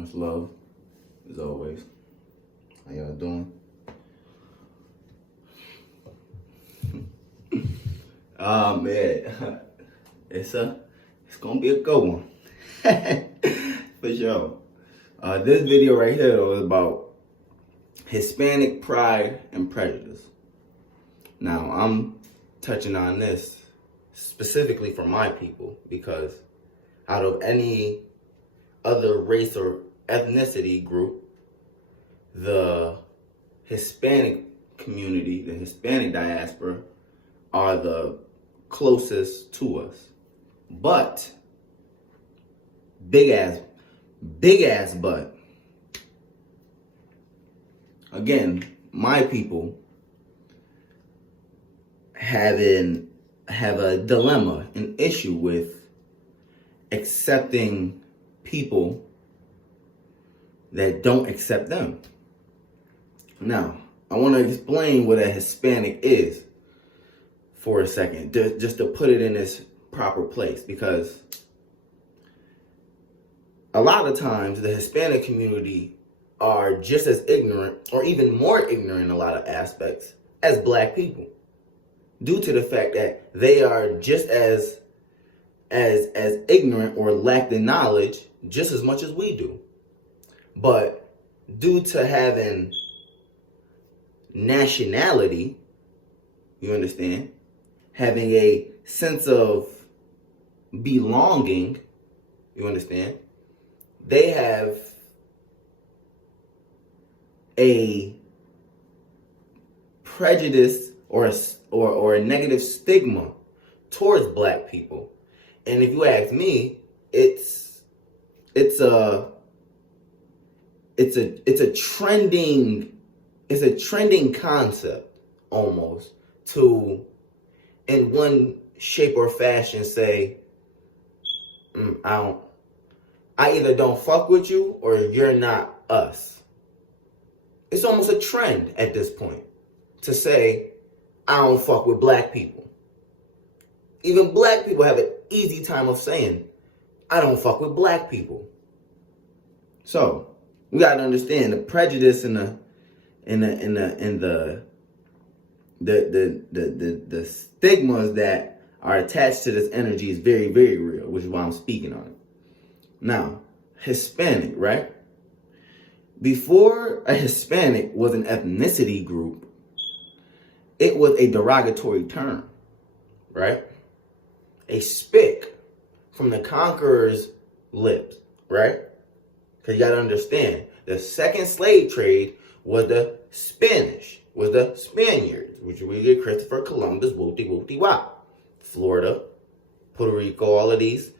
Much love, as always. How y'all doing? Man, it's gonna be a good one. For sure. This video right here though is about Hispanic pride and prejudice. Now, I'm touching on this specifically for my people because out of any other race or ethnicity group, the Hispanic community, the Hispanic diaspora, are the closest to us. But, big ass but. Again, my people have a dilemma, an issue with accepting people that don't accept them. Now, I want to explain what a Hispanic is for a second, just to put it in its proper place, because a lot of times the Hispanic community are just as ignorant, or even more ignorant in a lot of aspects, as black people, due to the fact that they are just as ignorant or lack the knowledge just as much as we do. But due to having nationality, you understand, having a sense of belonging, you understand, they have a prejudice or a negative stigma towards black people. And if you ask me, it's a trending concept almost to, in one shape or fashion, say, I either don't fuck with you or you're not us. It's almost a trend at this point to say, I don't fuck with black people. Even black people have an easy time of saying, I don't fuck with black people. So we gotta understand the prejudice and the stigmas that are attached to this energy is very, very real, which is why I'm speaking on it. Now, Hispanic, right? Before a Hispanic was an ethnicity group, it was a derogatory term, right? A Spic from the conqueror's lips, right? Because you got to understand, the second slave trade was the Spanish, was the Spaniards, which we get Christopher Columbus, whoop-de-whoop-de-wop. Florida, Puerto Rico, all of these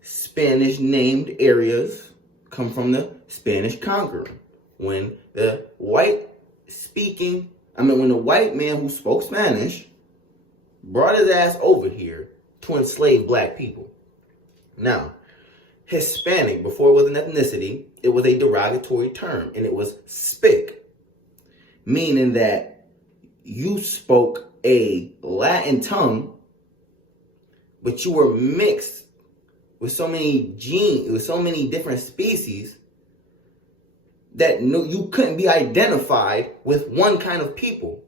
Spanish named areas come from the Spanish conqueror. When the white man who spoke Spanish brought his ass over here to enslave black people. Now, Hispanic, before it was an ethnicity, it was a derogatory term, and it was Spic, meaning that you spoke a Latin tongue, but you were mixed with so many genes, with so many different species, that you couldn't be identified with one kind of people.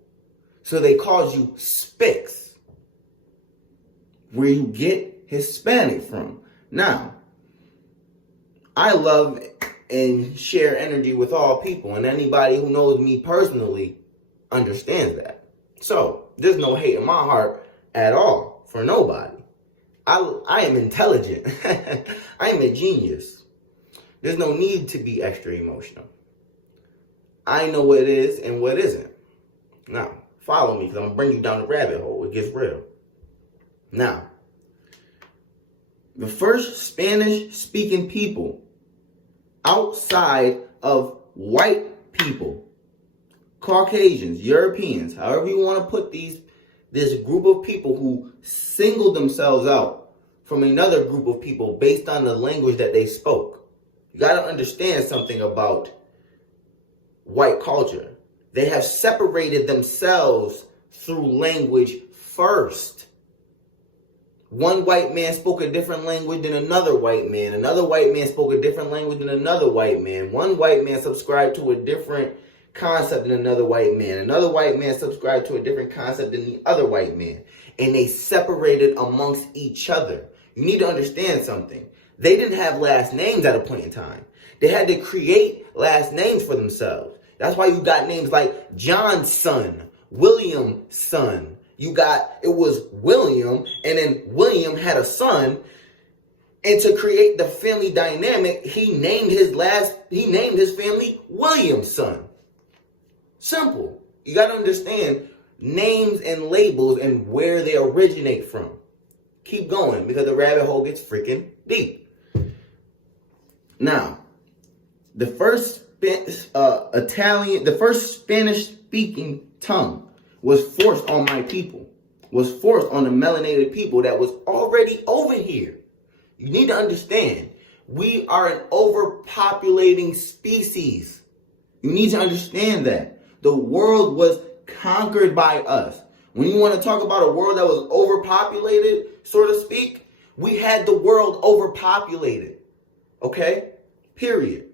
So they called you Spics, where you get Hispanic from. Now, I love and share energy with all people, and anybody who knows me personally understands that. So there's no hate in my heart at all for nobody. I am intelligent. I am a genius. There's no need to be extra emotional. I know what is and what isn't. Now, follow me, because I'm going to bring you down the rabbit hole. It gets real. Now, the first Spanish-speaking people outside of white people, Caucasians, Europeans, however you want to put this group of people who singled themselves out from another group of people based on the language that they spoke. You got to understand something about white culture. They have separated themselves through language first. One white man spoke a different language than another white man. Another white man spoke a different language than another white man. One white man subscribed to a different concept than another white man. Another white man subscribed to a different concept than the other white man. And they separated amongst each other. You need to understand something. They didn't have last names at a point in time. They had to create last names for themselves. That's why you got names like John's son, William's son. It was William, and then William had a son. And to create the family dynamic, he named his family William's son. Simple. You got to understand names and labels and where they originate from. Keep going, because the rabbit hole gets freaking deep. Now, the first Spanish-speaking tongue was forced on my people, was forced on the melanated people that was already over here. You need to understand, we are an overpopulating species. You need to understand that. The world was conquered by us. When you want to talk about a world that was overpopulated, so to speak, we had the world overpopulated. Okay? Period.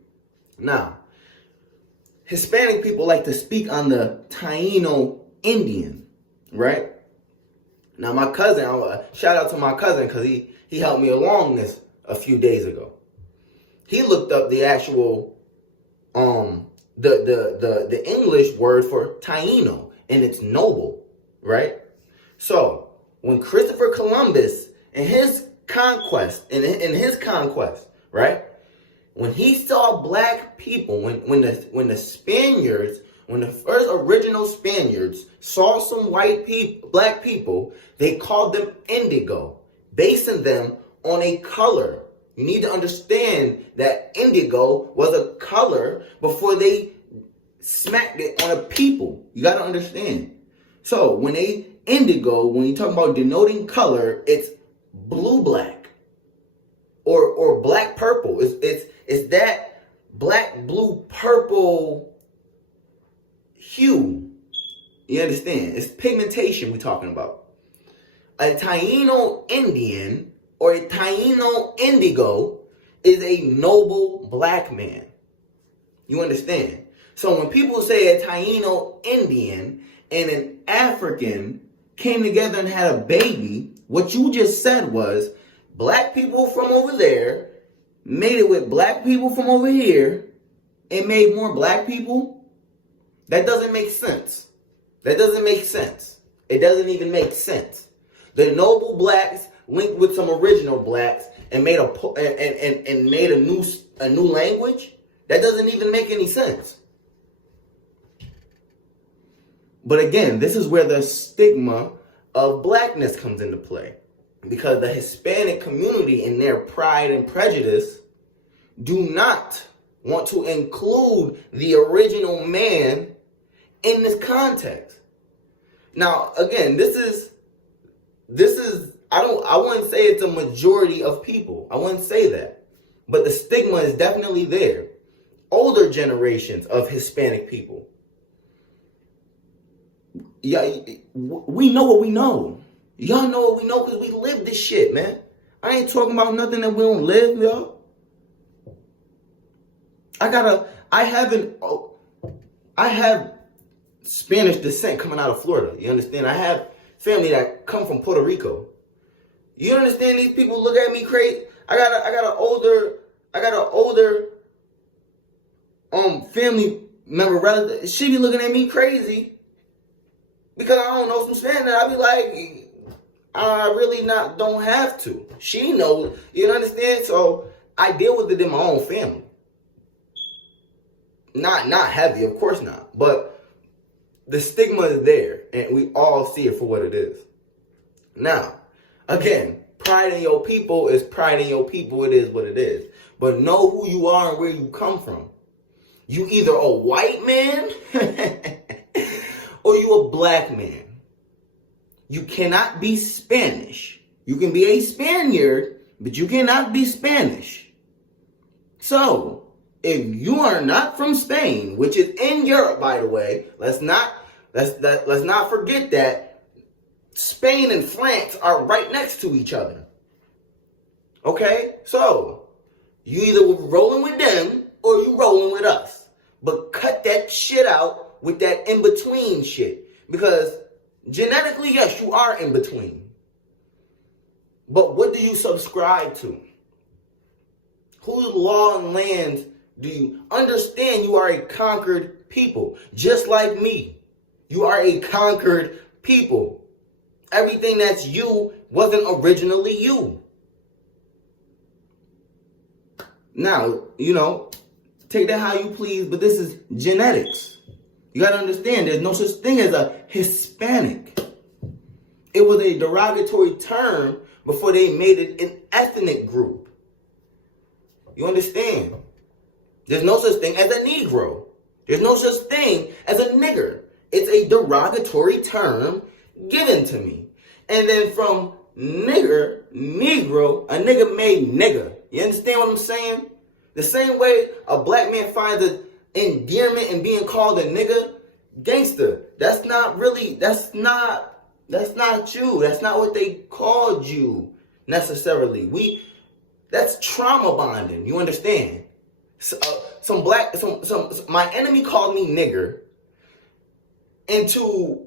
Now, Hispanic people like to speak on the Taino Indian, right? Now, my cousin, shout out to my cousin because he helped me along this a few days ago. He looked up the actual, the English word for Taino, and it's noble, right? So, when Christopher Columbus and his conquest, right? When he saw black people, when the first original Spaniards saw some black people, they called them indigo, basing them on a color. You need to understand that indigo was a color before they smacked it on a people. You got to understand. So when you talk about denoting color, it's blue-black or black-purple. It's that black, blue, purple hue. You understand? It's pigmentation we're talking about. A Taino Indian or a Taino indigo is a noble black man. You understand? So when people say a Taino Indian and an African came together and had a baby, what you just said was black people from over there made it with black people from over here and made more black people. That doesn't make sense. That doesn't make sense. It doesn't even make sense. The noble blacks linked with some original blacks and made a new language. That doesn't even make any sense. But again, this is where the stigma of blackness comes into play. Because the Hispanic community, in their pride and prejudice, do not want to include the original man in this context. Now, again, this is I wouldn't say it's a majority of people. I wouldn't say that. But the stigma is definitely there. Older generations of Hispanic people. Yeah, we know what we know. Y'all know what we know because we live this shit, man. I ain't talking about nothing that we don't live, y'all. I have Spanish descent coming out of Florida. You understand? I have family that come from Puerto Rico. You understand? These people look at me crazy. I got an older family member relative. She be looking at me crazy because I don't know some Spanish. I be like, I really don't have to. She knows. You understand? So I deal with it in my own family. Not heavy, of course not. But the stigma is there, and we all see it for what it is. Now, again, pride in your people is pride in your people. It is what it is. But know who you are and where you come from. You either a white man or you a black man. You cannot be Spanish. You can be a Spaniard, but you cannot be Spanish. So, if you are not from Spain, which is in Europe, by the way, let's not forget that Spain and France are right next to each other. Okay? So, you either rolling with them or you rolling with us. But cut that shit out with that in-between shit. Because genetically, yes, you are in between. But what do you subscribe to? Whose law and lands do you understand? You are a conquered people, just like me. You are a conquered people. Everything that's you wasn't originally you. Now, take that how you please, but this is genetics. You got to understand, there's no such thing as a Hispanic. It was a derogatory term before they made it an ethnic group. You understand? There's no such thing as a Negro. There's no such thing as a nigger. It's a derogatory term given to me. And then from nigger, Negro, a nigga made nigga. You understand what I'm saying? The same way a black man finds an endearment in being called a nigga, gangster. That's not you. That's not what they called you necessarily. That's trauma bonding. You understand? So, my enemy called me nigger, and to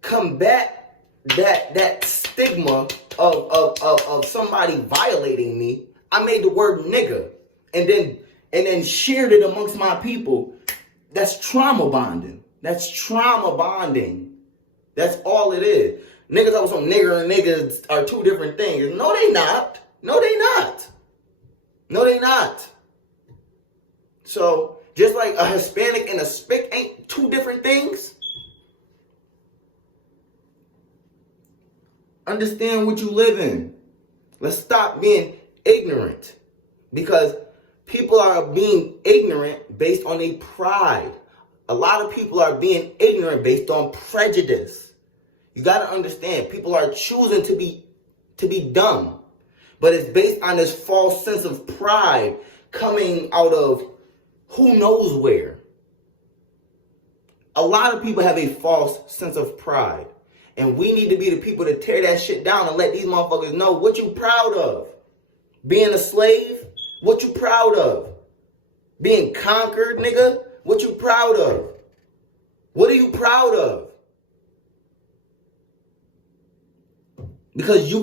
combat that stigma of somebody violating me, I made the word nigger and then shared it amongst my people. That's trauma bonding. That's trauma bonding. That's all it is. Niggas always some nigger and niggas are two different things. No, they not. No, they not. No, they not. So, just like a Hispanic and a Spic ain't two different things. Understand what you live in. Let's stop being ignorant. Because people are being ignorant based on a pride. A lot of people are being ignorant based on prejudice. You got to understand, people are choosing to be dumb. But it's based on this false sense of pride coming out of who knows where. A lot of people have a false sense of pride. And we need to be the people to tear that shit down and let these motherfuckers know what you proud of. Being a slave? What you proud of? Being conquered, nigga? What you proud of? What are you proud of? Because you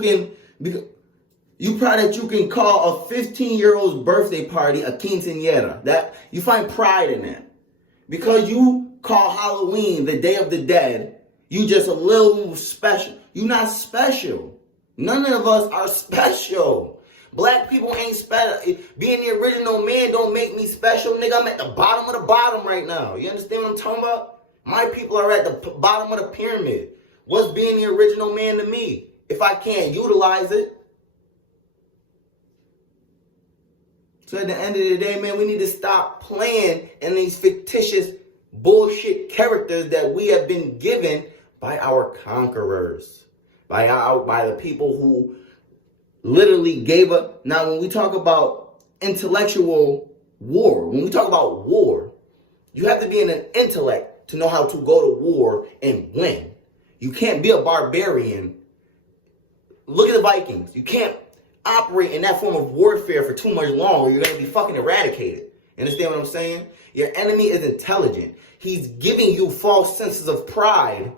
proud that you can call a 15-year-old's birthday party a quinceañera. That you find pride in that. Because you call Halloween the Day of the Dead, you just a little special. You not special. None of us are special. Black people ain't special. Being the original man don't make me special, nigga. I'm at the bottom of the bottom right now. You understand what I'm talking about? My people are at the bottom of the pyramid. What's being the original man to me if I can't utilize it? So at the end of the day, man, we need to stop playing in these fictitious bullshit characters that we have been given by our conquerors, by the people who literally gave up. Now, when we talk about intellectual war, when we talk about war, you have to be in an intellect to know how to go to war and win. You can't be a barbarian. Look at the Vikings. You can't operate in that form of warfare for too much longer. You're going to be fucking eradicated. You understand what I'm saying? Your enemy is intelligent. He's giving you false senses of pride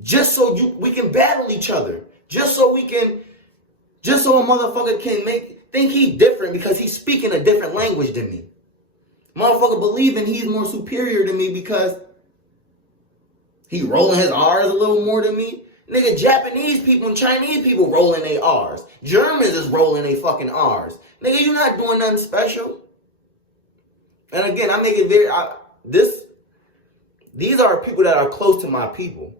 just so we can battle each other. Just so a motherfucker can think he's different because he's speaking a different language than me. Motherfucker believing he's more superior to me because he rolling his R's a little more than me. Nigga, Japanese people and Chinese people rolling their R's. Germans is rolling their fucking R's. Nigga, you not doing nothing special. And again, I make it very... These are people that are close to my people.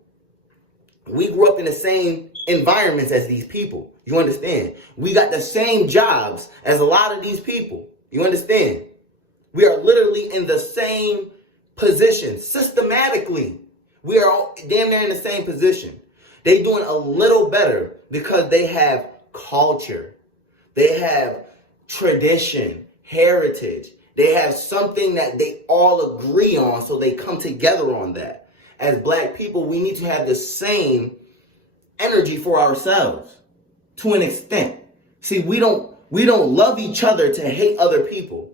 We grew up in the same environments as these people. You understand? We got the same jobs as a lot of these people. You understand? We are literally in the same position. Systematically, we are all damn near in the same position. They doing a little better because they have culture. They have tradition, heritage. They have something that they all agree on, so they come together on that. as black people, we need to have the same energy for ourselves to an extent. See, we don't love each other to hate other people.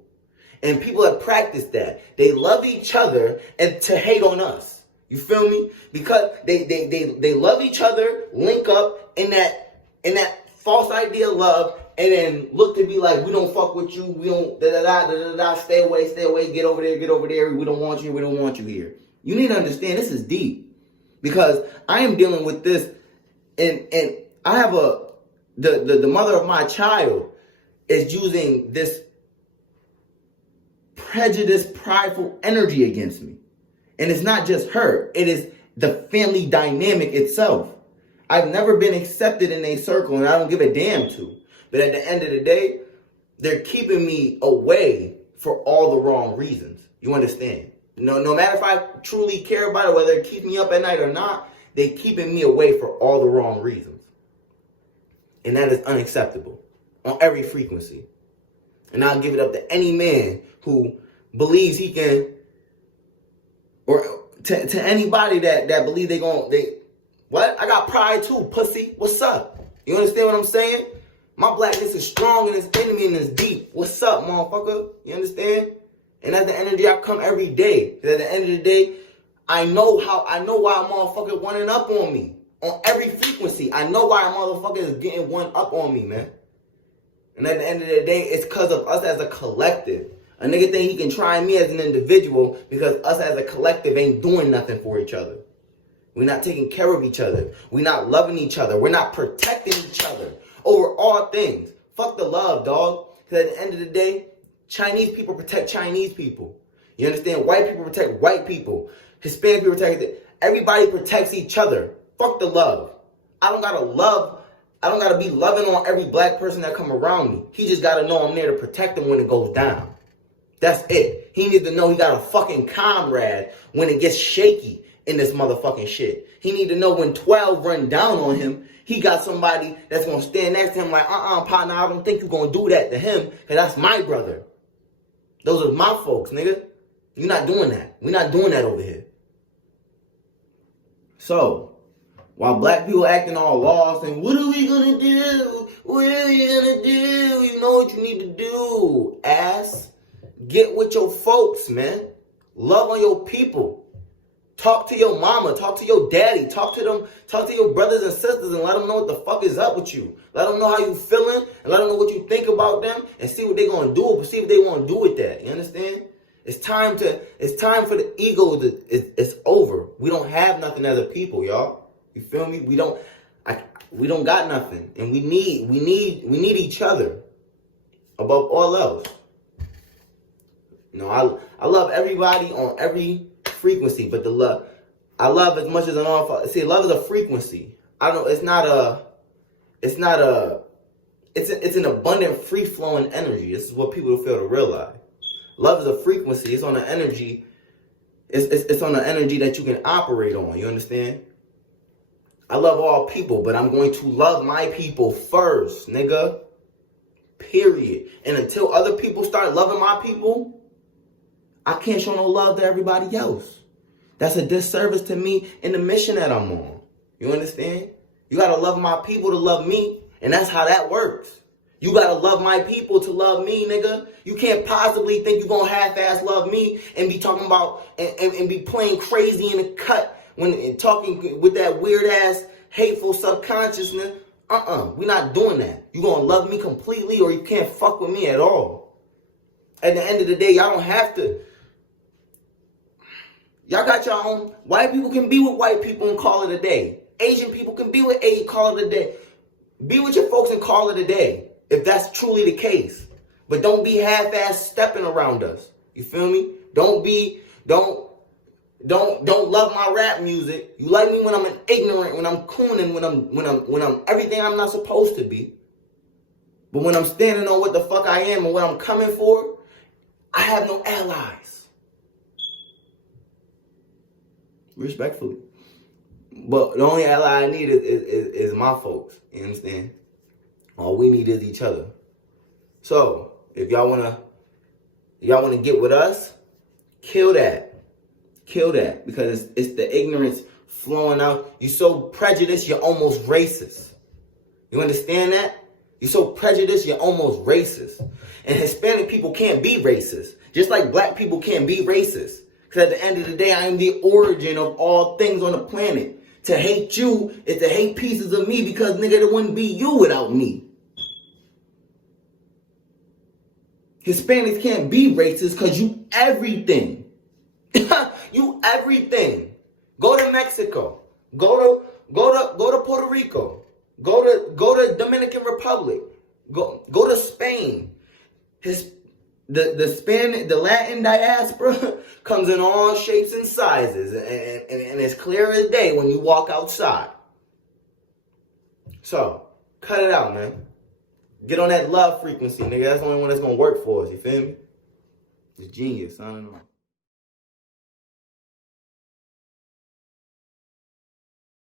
And people have practiced that. They love each other and to hate on us. You feel me? Because they love each other, link up in that false idea of love, and then look to be like, we don't fuck with you, we don't stay away, get over there, we don't want you here. You need to understand this is deep. Because I am dealing with this, and I have the mother of my child is using this prejudice, prideful energy against me. And it's not just her. It is the family dynamic itself. I've never been accepted in a circle, and I don't give a damn to. But at the end of the day, they're keeping me away for all the wrong reasons. You understand? No matter if I truly care about it, whether it keeps me up at night or not, they're keeping me away for all the wrong reasons. And that is unacceptable on every frequency. And I'll give it up to any man who believes he can, or to anybody that believes what? I got pride too, pussy. What's up? You understand what I'm saying? My blackness is strong and it's in me and it's deep. What's up, motherfucker? You understand? And that's the energy I come every day. Because at the end of the day, I know why a motherfucker running up on me. On every frequency. I know why a motherfucker is getting one up on me, man. And at the end of the day, it's because of us as a collective. A nigga think he can try me as an individual because us as a collective ain't doing nothing for each other. We're not taking care of each other. We're not loving each other. We're not protecting each other over all things. Fuck the love, dog. Because at the end of the day, Chinese people protect Chinese people. You understand? White people protect white people. Hispanic people protect it. Everybody protects each other. Fuck the love. I don't gotta be loving on every black person that come around me. He just gotta know I'm there to protect him when it goes down. That's it. He needs to know he got a fucking comrade when it gets shaky in this motherfucking shit. He need to know when 12 run down on him, he got somebody that's gonna stand next to him like, partner, I don't think you're gonna do that to him, because that's my brother. Those are my folks, nigga. You're not doing that. We're not doing that over here. So, while black people acting all lost and what are we gonna do? What are we gonna do? You know what you need to do, ass. Get with your folks, man. Love on your people. Talk to your mama. Talk to your daddy. Talk to your brothers and sisters and let them know what the fuck is up with you. Let them know how you feeling and let them know what you think about them and see what they gonna do. See what they want to do with that. You understand? It's time for the ego it's over. We don't have nothing as a people, y'all. You feel me? We don't got nothing. And we need each other above all else. You know, I love everybody on every frequency, but I love as much as an all. See, love is a frequency. It's an abundant, free flowing energy. This is what people fail to realize. Love is a frequency. It's on an energy. It's on an energy that you can operate on. You understand? I love all people, but I'm going to love my people first, nigga. Period. And until other people start loving my people, I can't show no love to everybody else. That's a disservice to me in the mission that I'm on. You understand? You gotta love my people to love me, and that's how that works. You gotta love my people to love me, nigga. You can't possibly think you're gonna half-ass love me and be talking about and be playing crazy in the cut and talking with that weird-ass, hateful subconsciousness. We're not doing that. You gonna love me completely or you can't fuck with me at all. At the end of the day, y'all don't have to. Y'all got your own. White people can be with white people and call it a day. Asian people can be with Asian, call it a day. Be with your folks and call it a day, if that's truly the case. But don't be half-ass stepping around us. You feel me? Don't love my rap music. You like me when I'm ignorant, when I'm cooning, when I'm everything I'm not supposed to be. But when I'm standing on what the fuck I am and what I'm coming for, I have no allies. Respectfully. But the only ally I need is my folks. You understand? All we need is each other. So, if y'all wanna get with us, kill that. Kill that, because it's the ignorance flowing out. You're so prejudiced, you're almost racist. You understand that? You're so prejudiced, you're almost racist. And Hispanic people can't be racist. Just like black people can't be racist. Because at the end of the day, I am the origin of all things on the planet. To hate you is to hate pieces of me, because nigga, there wouldn't be you without me. Hispanics can't be racist because you everything. You everything. Go to Mexico. Go to Puerto Rico. Go to Dominican Republic. Go to Spain. The Latin diaspora comes in all shapes and sizes, and it's clear as day when you walk outside. So cut it out, man. Get on that love frequency, nigga. That's the only one that's gonna work for us. You feel me? It's genius. I don't know.